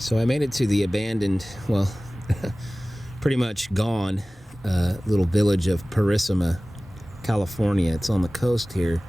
So I made it to the abandoned, well, pretty much gone little village of Purissima, California. It's on the coast here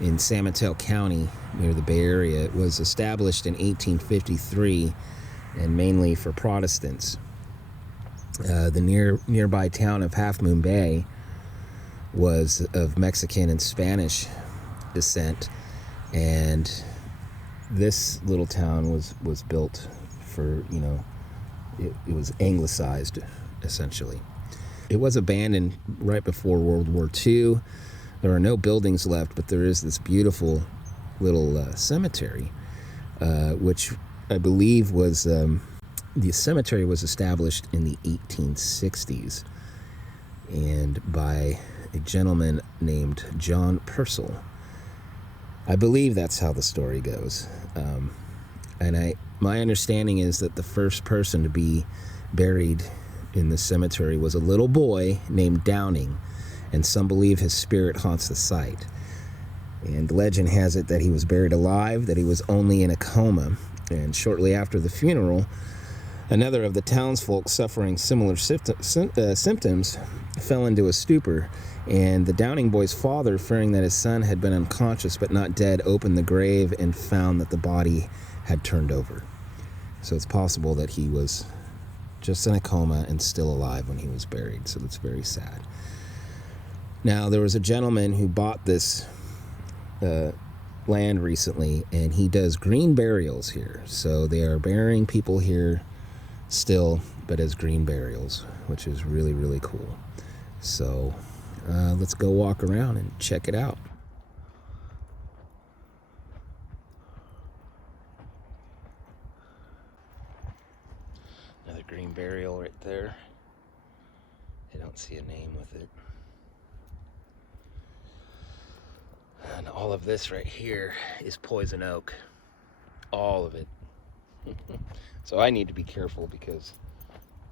in San Mateo County near the Bay Area. It was established in 1853 and mainly for Protestants. The nearby town of Half Moon Bay was of Mexican and Spanish descent, and this little town was built for, it was anglicized essentially. It was abandoned right before World War II. There are no buildings left, but there is this beautiful little cemetery, which I believe was, the cemetery was established in the 1860s and by a gentleman named John Purcell. I believe that's how the story goes. And my understanding is that the first person to be buried in the cemetery was a little boy named Downing, and some believe his spirit haunts the site. And legend has it that he was buried alive, that he was only in a coma, and shortly after the funeral, another of the townsfolk suffering similar symptoms fell into a stupor, and the Downing boy's father, fearing that his son had been unconscious but not dead, opened the grave and found that the body had turned over. So it's possible that he was just in a coma and still alive when he was buried. So that's very sad. Now, there was a gentleman who bought this land recently, and he does green burials here. So they are burying people here still, but as green burials, which is really, really cool. So let's go walk around and check it out. Another green burial right there. I don't see a name with it. And all of this right here is poison oak. All of it. So I need to be careful because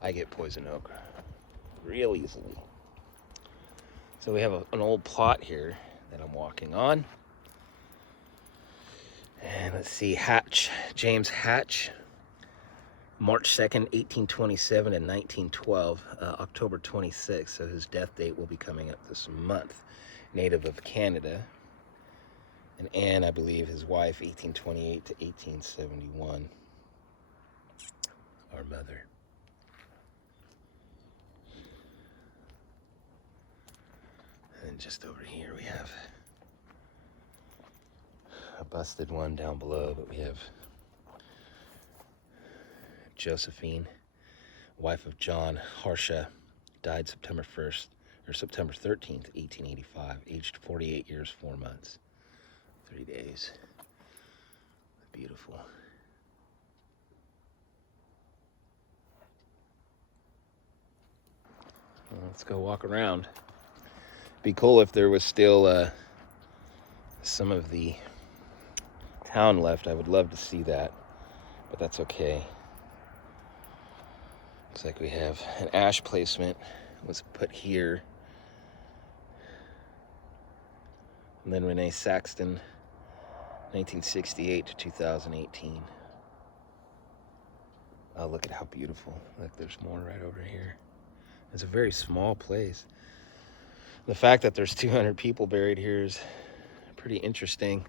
I get poison oak real easily. So we have an old plot here that I'm walking on. And let's see, Hatch, James Hatch, March 2nd, 1827 and 1912, October 26th. So his death date will be coming up this month. Native of Canada. And Anne, I believe, his wife, 1828 to 1871. Our mother. And just over here we have a busted one down below, but we have Josephine, wife of John Harsha, died September 1st, or September 13th, 1885, aged 48 years, 4 months, 3 days. Beautiful. Well, let's go walk around. Be cool if there was still some of the town left. I would love to see that, but that's okay. Looks like we have an ash placement was put here. And then Renee Saxton, 1968 to 2018. Oh, look at how beautiful. Look, there's more right over here. It's a very small place. The fact that there's 200 people buried here is pretty interesting.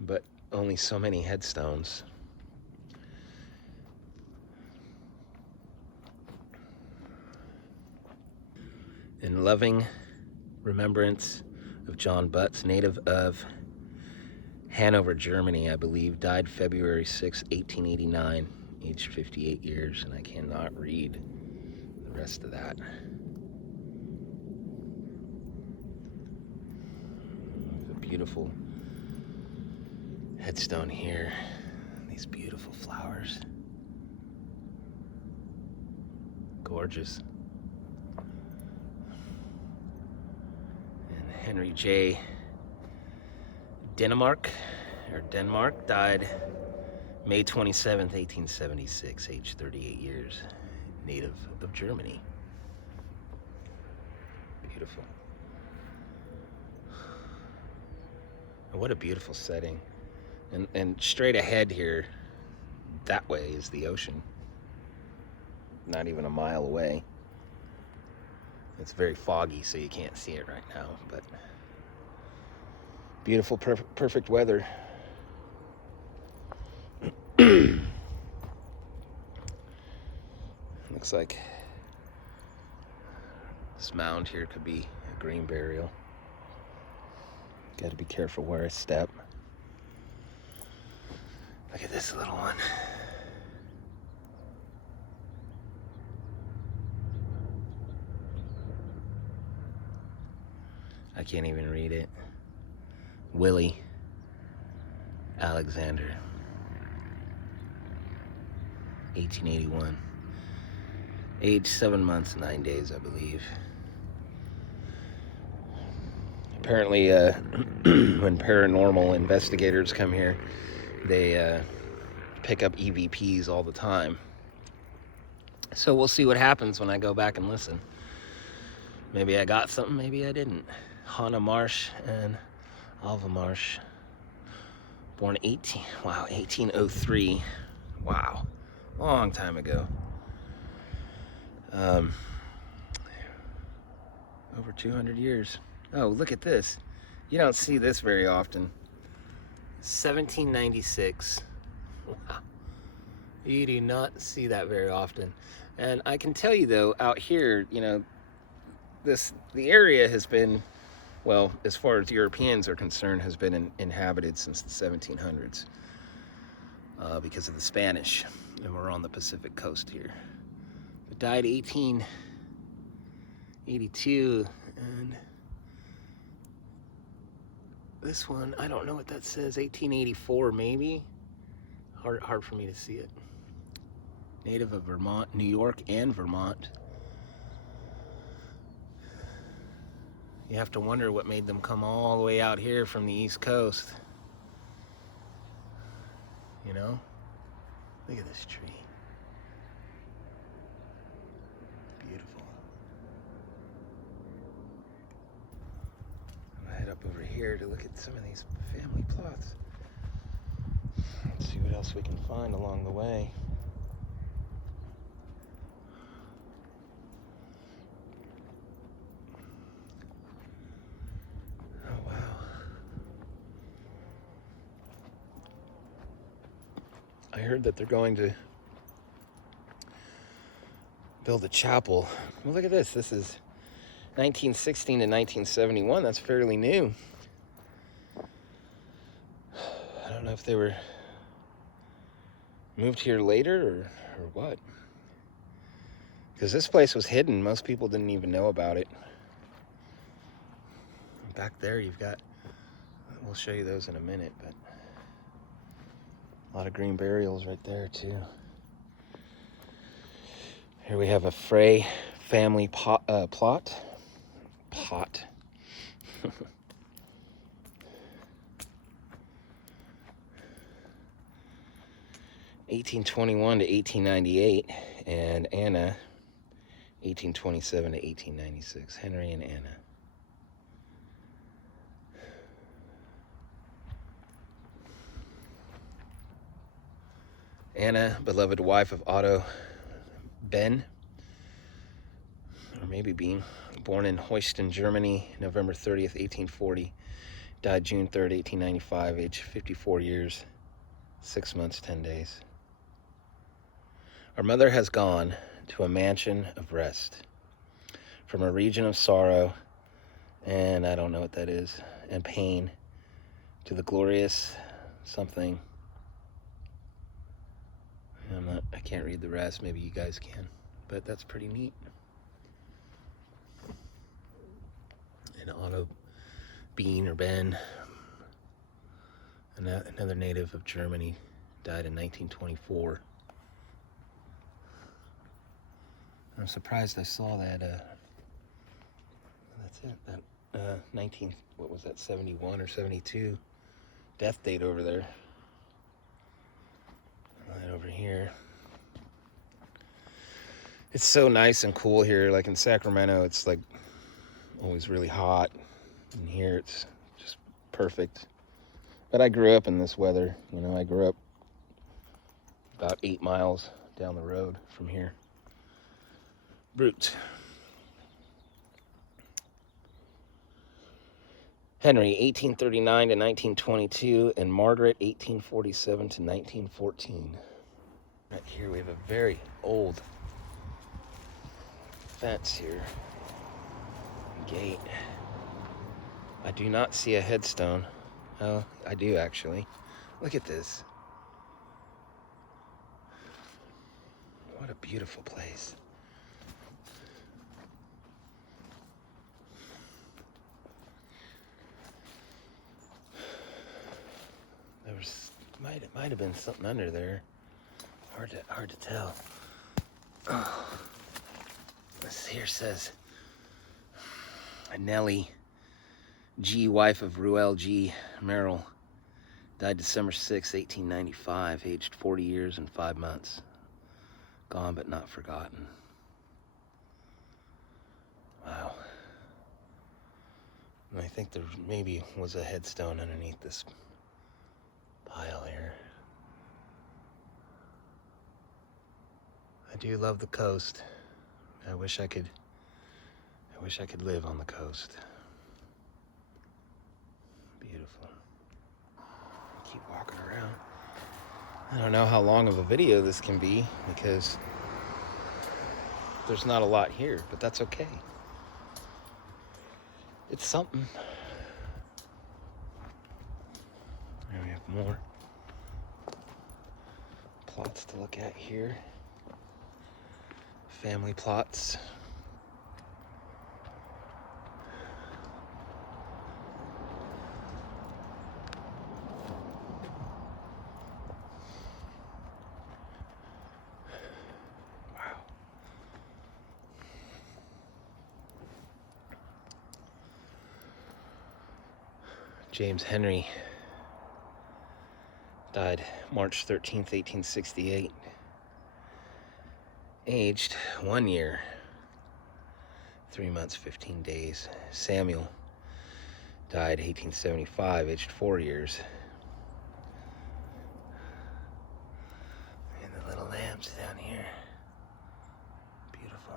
But only so many headstones. In loving remembrance of John Butts, native of Hanover, Germany, I believe, died February 6, 1889, aged 58 years, and I cannot read the rest of that. There's a beautiful headstone here. These beautiful flowers. Gorgeous. And Henry J. Denmark died May 27th, 1876, aged 38 years, native of Germany. Beautiful. And what a beautiful setting. And straight ahead here, that way is the ocean. Not even a mile away. It's very foggy, so you can't see it right now, but beautiful, perfect weather. Looks like this mound here could be a green burial. Got to be careful where I step. Look at this little one. I can't even read it. Willie Alexander, 1881. Age 7 months, 9 days, I believe. Apparently, when paranormal investigators come here, they pick up EVPs all the time. So we'll see what happens when I go back and listen. Maybe I got something, maybe I didn't. Hannah Marsh and Alva Marsh, born 1803. Wow, long time ago. Over 200 years. Oh, look at this. You don't see this very often. 1796. Wow. You do not see that very often. And I can tell you though, out here, you know, the area has been, well, as far as Europeans are concerned, has been inhabited since the 1700s because of the Spanish, and we're on the Pacific coast here. But died 1882, and this one, I don't know what that says, 1884 maybe? Hard for me to see it. Native of Vermont, New York, and Vermont. You have to wonder what made them come all the way out here from the East Coast. You know? Look at this tree. Beautiful. I'm gonna head up over here to look at some of these family plots. Let's see what else we can find along the way. I heard that they're going to build a chapel. Well, look at this. This is 1916 to 1971. That's fairly new. I don't know if they were moved here later or what. Because this place was hidden. Most people didn't even know about it. Back there you've got, we'll show you those in a minute, but a lot of green burials right there too. Here we have a Frey family plot. 1821 to 1898, and Anna, 1827 to 1896. Henry and Anna. Anna, beloved wife of Otto Ben, or maybe Bean, born in Heuston, Germany, November 30th, 1840, died June 3rd, 1895, age 54 years, 6 months, 10 days. Our mother has gone to a mansion of rest, from a region of sorrow, and I don't know what that is, and pain, to the glorious something. I can't read the rest, maybe you guys can, but that's pretty neat. And Otto Bean or Ben, another native of Germany, died in 1924. I'm surprised I saw that, that's it, that 71 or 72 death date over there. Right over here. It's so nice and cool here. Like in Sacramento, it's like always really hot. And here it's just perfect. But I grew up in this weather. You know, I grew up about 8 miles down the road from here. Brute. Henry, 1839 to 1922, and Margaret, 1847 to 1914. Right here we have a very old fence here. Gate. I do not see a headstone. Oh, I do actually. Look at this. What a beautiful place. There was might have been something under there. Hard to tell. Oh. This here says Nellie G, wife of Ruel G. Merrill, died December 6, 1895, aged 40 years and 5 months. Gone but not forgotten. Wow. And I think there maybe was a headstone underneath this pile here. I do love the coast. I wish I could live on the coast. Beautiful. Keep walking around. I don't know how long of a video this can be because there's not a lot here, but that's okay. It's something. There we have more plots to look at here. Family plots. Wow. James Henry died March 13th, 1868. Aged 1 year, 3 months, 15 days. Samuel died 1875, aged 4 years. And the little lambs down here. Beautiful.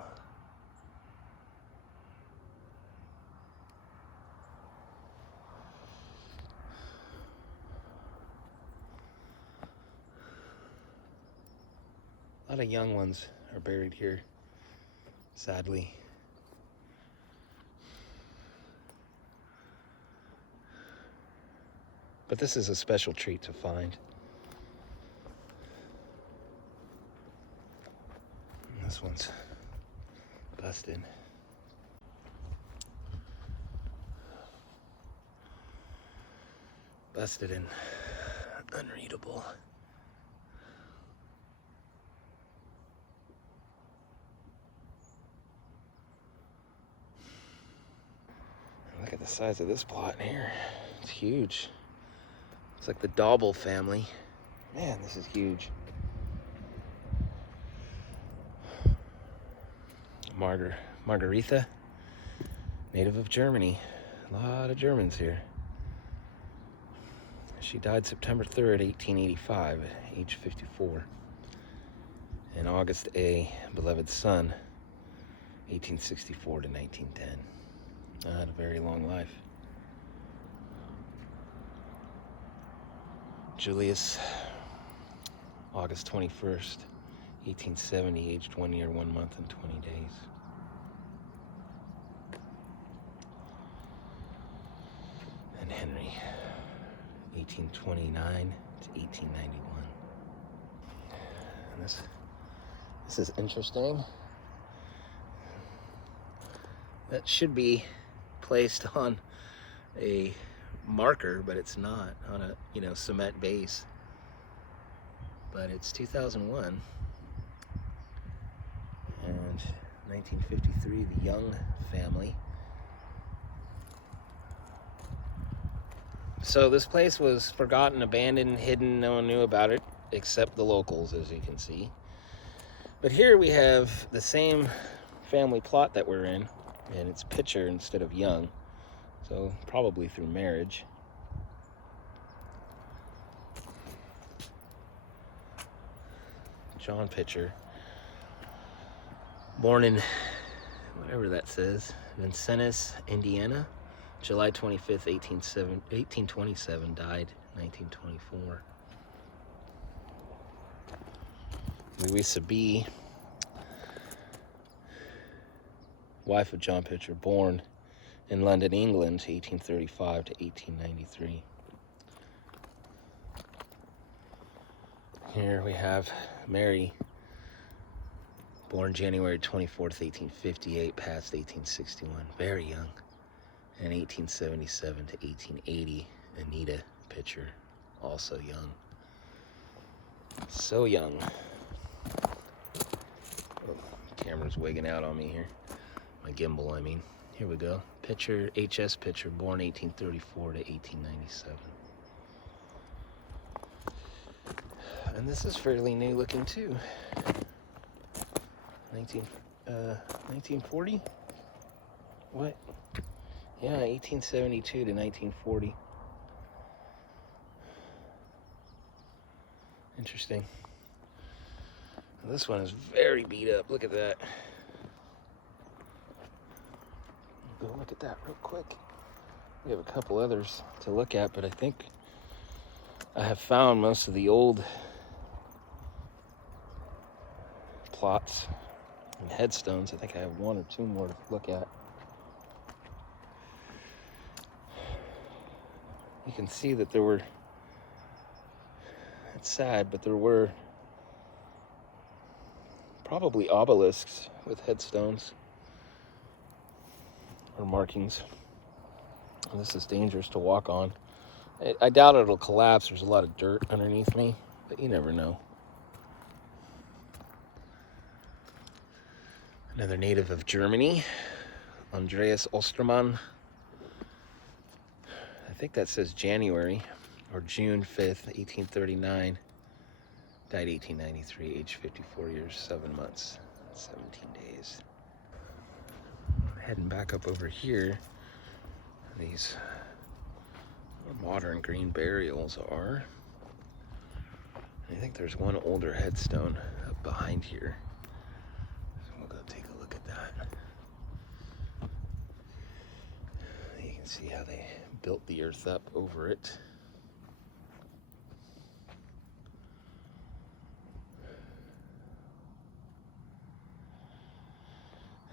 A lot of young ones are buried here, sadly. But this is a special treat to find. And this one's busted. Busted and unreadable. Look at the size of this plot in here. It's huge. It's like the Dauble family. Man, this is huge. Margaretha, native of Germany. A lot of Germans here. She died September 3rd, 1885, at age 54. And August A., beloved son, 1864 to 1910. Had a very long life. Julius, August 21st, 1870, aged 1 year, 1 month, and 20 days. And Henry, 1829 to 1891. And this is interesting. That should be placed on a marker, but it's not on a cement base. But it's 2001 and 1953. The Young family. So this place was forgotten, abandoned, hidden. No one knew about it except the locals, as you can see. But here we have the same family plot that we're in, and it's Pitcher instead of Young. So probably through marriage. John picture. Born in, whatever that says, Vincennes, Indiana, July 25th, 1827, died 1924. Louisa B., wife of John Pitcher, born in London, England, 1835 to 1893. Here we have Mary, born January 24th, 1858, passed 1861, very young, and 1877 to 1880. Anita Pitcher, also young. So young. Oh, camera's wigging out on me here. My gimbal, I mean. Here we go. Pitcher, H.S. Pitcher, born 1834 to 1897. And this is fairly new looking too. 1940? What? Yeah, 1872 to 1940. Interesting. This one is very beat up. Look at that. Go look at that real quick. We have a couple others to look at, but I think I have found most of the old plots and headstones. I think I have one or two more to look at. You can see that there were, it's sad, but there were probably obelisks with headstones or markings. And this is dangerous to walk on. I doubt it'll collapse. There's a lot of dirt underneath me, but you never know. Another native of Germany, Andreas Ostermann. I think that says January or June 5th, 1839. Died 1893, age 54 years, 7 months, 17 days. Heading back up over here, these modern green burials are. I think there's one older headstone up behind here. So we'll go take a look at that. You can see how they built the earth up over it.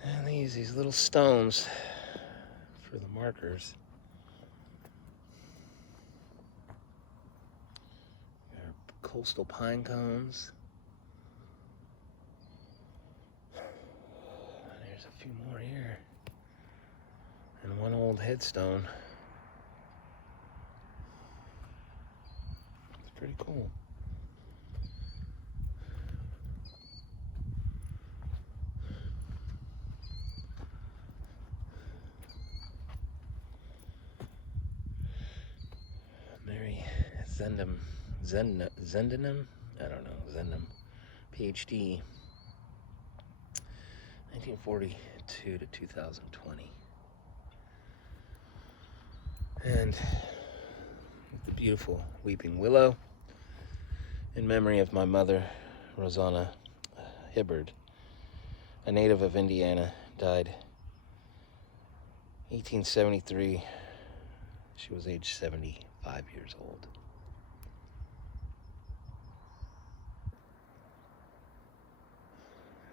And they use these little stones for the markers. There are coastal pine cones. There's a few more here. And one old headstone. It's pretty cool. Mary Zendenham, I don't know, Zendham, PhD, 1942 to 2020. And the beautiful weeping willow in memory of my mother, Rosanna Hibbard, a native of Indiana, died 1873. She was age 75 years old.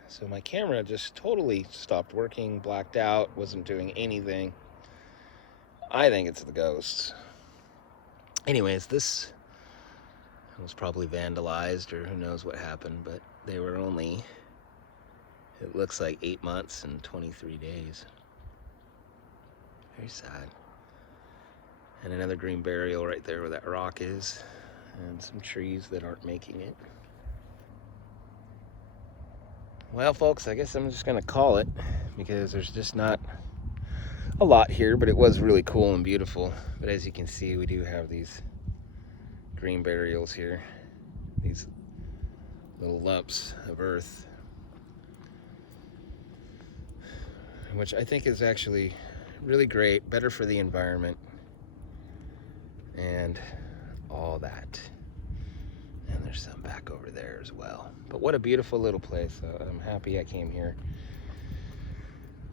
So my camera just totally stopped working, blacked out, wasn't doing anything. I think it's the ghosts. Anyways, this was probably vandalized or who knows what happened, but they were only, it looks like 8 months and 23 days. Very sad. And another green burial right there where that rock is, and some trees that aren't making it. Well, folks, I guess I'm just gonna call it because there's just not a lot here, but it was really cool and beautiful. But as you can see, we do have these green burials here, these little lumps of earth, which I think is actually really great, better for the environment and all that. And There's some back over there as well. But what a beautiful little place. I'm happy I came here.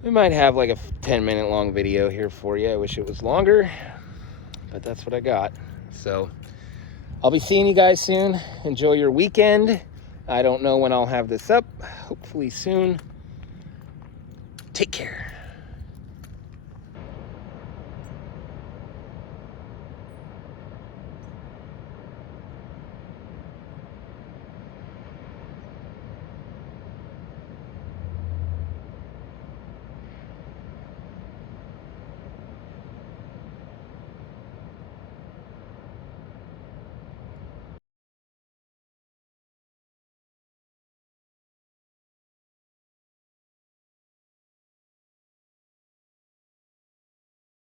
We might have like a 10-minute long video here for you. I wish it was longer, but that's what I got. So I'll be seeing you guys soon. Enjoy your weekend. I don't know when I'll have this up. Hopefully soon. Take care.